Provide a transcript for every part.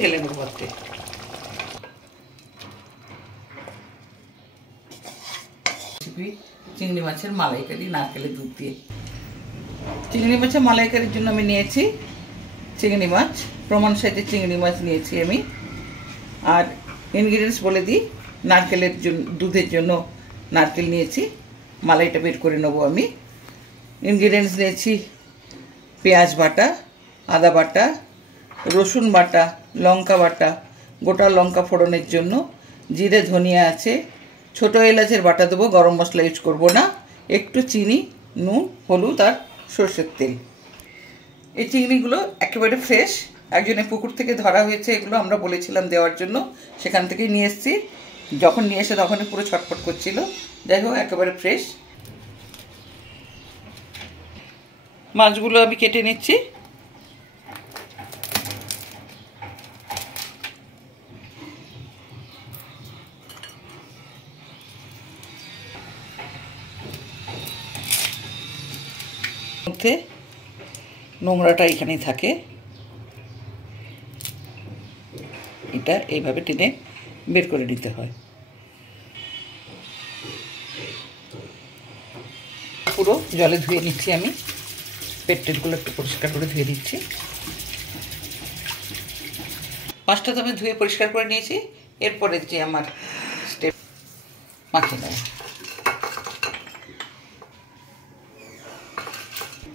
ঢেলে নেব পাত্রে। চিংড়ি মাছের মালাইকারি নারকেলের দুধ দিয়ে। চিংড়ি মাছের মালাইকারির জন্য আমি নিয়েছি চিংড়ি মাছ, প্রমাণ সাইজের চিংড়ি মাছ নিয়েছি আমি। আর ইনগ্রিডিয়েন্টস বলে দিই, নারকেলের জন্য, দুধের জন্য নারকেল নিয়েছি, মালাইটা বের করে নেবো আমি। ইনগ্রিডিয়েন্টস নিয়েছি পেঁয়াজ বাটা, আদা বাটা, রসুন বাটা, লঙ্কা বাটা, গোটা লঙ্কা ফোড়নের জন্য, জিরে ধনিয়া আছে, ছোটো এলাচের বাটা দেবো, গরম মশলা ইউজ করবো না, একটু চিনি, নুন, হলুদ আর সর্ষের তেল। এই চিংড়িগুলো একেবারে ফ্রেশ, একজনের পুকুর থেকে ধরা হয়েছে, এগুলো আমরা বলেছিলাম দেওয়ার জন্য, সেখান থেকেই নিয়ে এসেছি। যখন নিয়ে এসে তখনই পুরো ছটফট করছিল। যাই হোক, একেবারে ফ্রেশ। মাছগুলো আমি কেটে নিচ্ছি। মধ্যে নোংরাটা এখানেই থাকে, এটা এইভাবে টেনে বের করে নিতে হয়। পুরো জলে ধুয়ে নিচ্ছি আমি, পেটগুলো একটু পরিষ্কার করে ধুয়ে দিচ্ছি। মাছটা তো আমি ধুয়ে পরিষ্কার করে নিয়েছি। এরপরে যে আমার স্টেপ, মাখিয়ে নেব।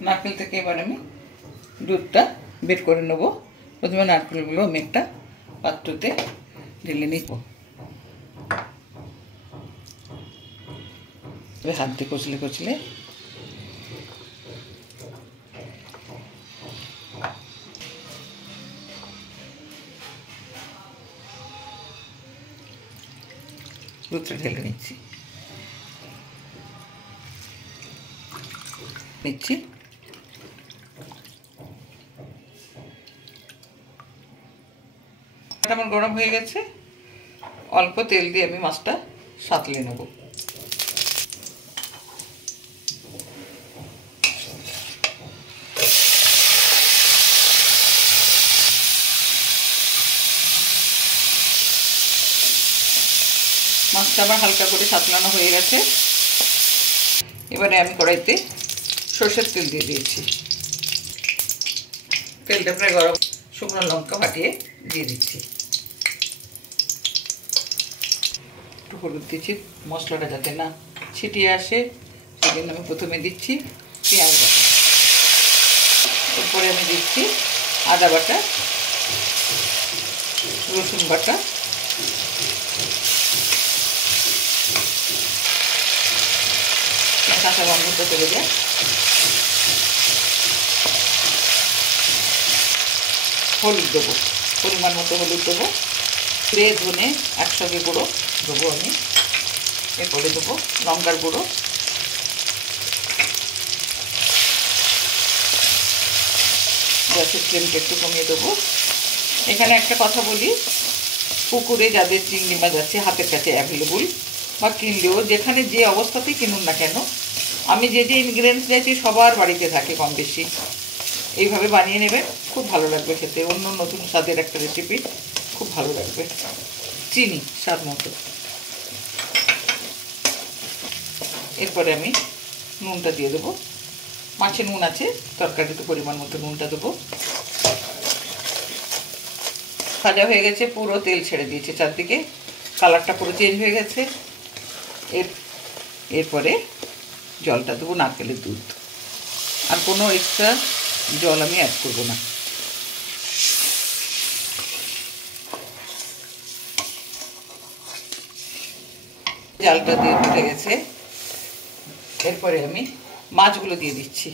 নারকেল থেকে এবার আমি দুধটা বের করে নেব। প্রথমে নারকেলগুলো আমি একটা পাত্রতে ঢেলে নিব। হাত দিয়ে কচলে কচলে দুধটা ঢেলে নিচ্ছি। আমার গরম হয়ে গেছে, অল্প তেল দিয়ে আমি মাছটা সাঁতলে নেব। মাছটা আমার হালকা করে সাঁতলানো হয়ে গেছে। এবারে আমি কড়াইতে সরষের তেল দিয়ে দিয়েছি। তেলটা প্রায় গরম, শুকনো লঙ্কা ফাটিয়ে দিয়ে দিচ্ছি। একটু হলুদ দিচ্ছি, মশলাটা যাতে না ছিটিয়ে আসে সেজন্য আমি প্রথমে দিচ্ছি পেঁয়াজ বাটা, এরপরে আমি দিচ্ছি আদা বাটা, রসুন বাটা, কাঁচা গন্ধটা চলে যায়। হলুদ দেবো, পরিমাণ মতো হলুদ দেবো, জিরে ধনে একসঙ্গে গুঁড়ো দেবো আমি। এরপরে দেবো লঙ্কার গুঁড়ো, গ্যাসের ফ্লেমটা একটু কমিয়ে দেবো। এখানে একটা কথা বলি, পুকুরে যাদের চিংড়ি মাছ আছে হাতের কাছে অ্যাভেলেবল বা কিনলেও যেখানে যে অবস্থাতেই কিনুন না কেন, আমি যে যে ইনগ্রিডিয়েন্টস দিয়েছি সবার বাড়িতে থাকে কম বেশি। এইভাবে বানিয়ে নেবেন, খুব ভালো লাগবে খেতে। অন্য নতুন স্বাদের একটা রেসিপি, খুব ভালো লাগবে। চিনি স্বাদ মতো। এরপরে আমি নুনটা দিয়ে দেবো। মাছে নুন আছে, তরকারিতে পরিমাণ মতো নুনটা দেবো। ভাজা হয়ে গেছে, পুরো তেল ছেড়ে দিয়েছে চারদিকে, কালারটা পুরো চেঞ্জ হয়ে গেছে। এরপরে জলটা দেবো, নারকেলের দুধ। আর কোনো এক্সট্রা জল আমি অ্যাড করবো না। জালটা দিয়ে উঠে গেছে। এরপরে আমি মাছগুলো দিয়ে দিচ্ছি।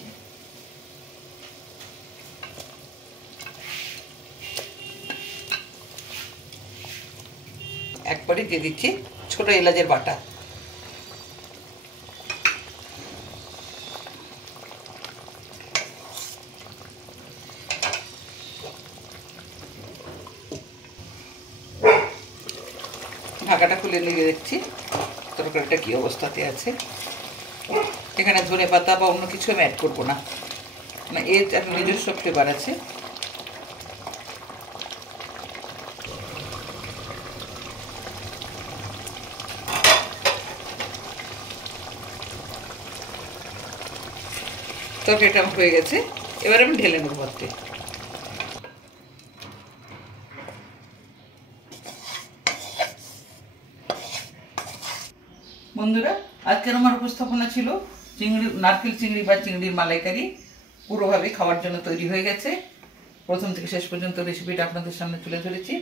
একবারে দিয়ে দিচ্ছি ছোট এলাচের বাটা। ঢাকাটা খুলে নিয়ে দেখছি তরকারিটা কী অবস্থাতে আছে। এখানে ধনে পাতা বা অন্য কিছু আমি অ্যাড করবো না, এর একটা নিজস্ব ফ্লেভার আছে। তরকারিটা আমার হয়ে গেছে, এবার আমি ঢেলে নেব পাত্রে। বন্ধুরা, আজকের আমার উপস্থাপনা ছিল নারকেল চিংড়ি বা চিংড়ির মালাইকারি। পুরোভাবে খাওয়ার জন্য তৈরি হয়ে গেছে। প্রথম থেকে শেষ পর্যন্ত রেসিপিটা আপনাদের সামনে তুলে ধরেছি।